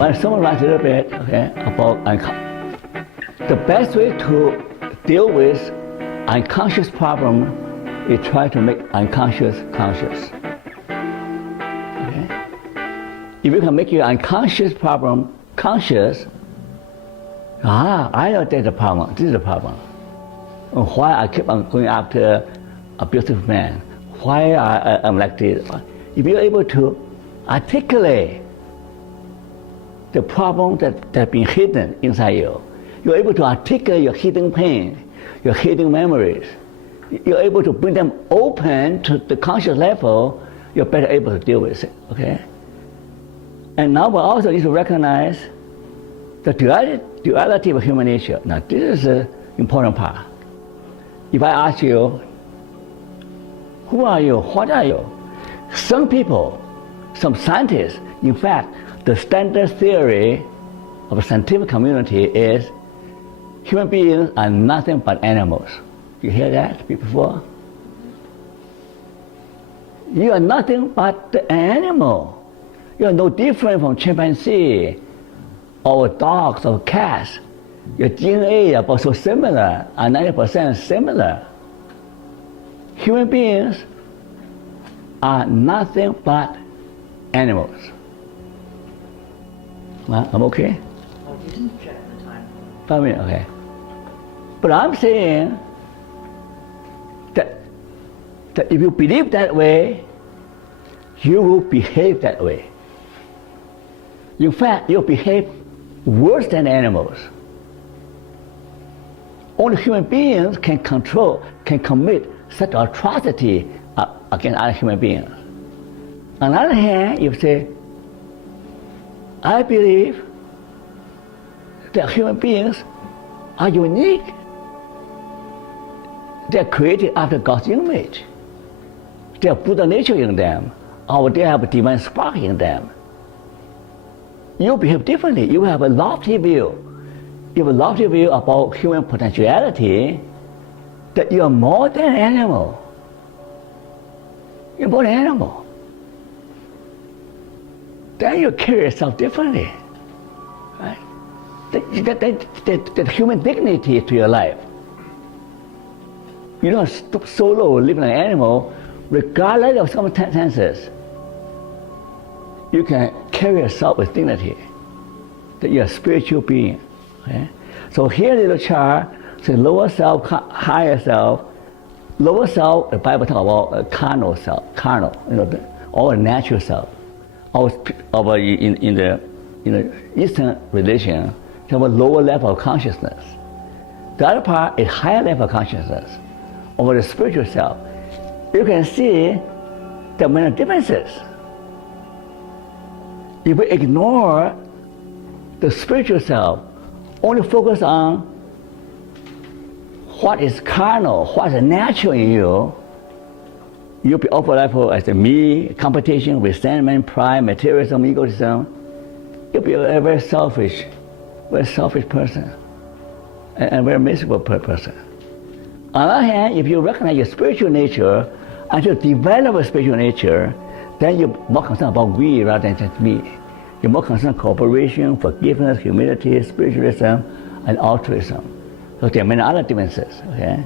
I'll summarize a little bit, okay, about the best way to deal with unconscious problem is try to make unconscious conscious. Okay? If you can make your unconscious problem conscious, I know that's the problem. This is the problem. Why I keep on going after a beautiful man? Why I'm like this? If you're able to articulate the problem that's been hidden inside you, you're able to articulate your hidden pain, your hidden memories. You're able to bring them open to the conscious level, you're better able to deal with it, okay? And now we also need to recognize the duality of human nature. Now this is the important part. If I ask you, who are you, what are you? Some people, some scientists, in fact, the standard theory of the scientific community is human beings are nothing but animals. You hear that before? You are nothing but an animal. You are no different from chimpanzee or dogs or cats. Your DNA are both so similar, are 90% similar. Human beings are nothing but animals. I'm okay? Oh, you didn't check the time. 5 minutes, okay. But I'm saying that if you believe that way, you will behave that way. In fact, you'll behave worse than animals. Only human beings can commit such atrocity against other human beings. On the other hand, you say, I believe that human beings are unique. They're created after God's image. They have Buddha nature in them, or they have a divine spark in them. You behave differently. You have a lofty view. You have a lofty view about human potentiality, that you are more than an animal. You're more than an animal. Then you carry yourself differently. Right? That human dignity to your life. You don't stop solo living like an animal, regardless of circumstances. You can carry yourself with dignity, that you're a spiritual being. Okay? So here in the chart, say lower self, higher self. Lower self, the Bible talks about carnal self, or natural self. In the Eastern religion, talk about lower level of consciousness. The other part is higher level of consciousness, over the spiritual self. You can see there are many differences. If we ignore the spiritual self, only focus on what is carnal, what is natural in you, you'll be overlapped as a me, competition, resentment, pride, materialism, egotism. You'll be a very selfish person, and a very miserable person. On the other hand, if you recognize your spiritual nature and you develop a spiritual nature, then you're more concerned about we rather than just me. You're more concerned cooperation, forgiveness, humility, spiritualism, and altruism. So there are many other differences, okay?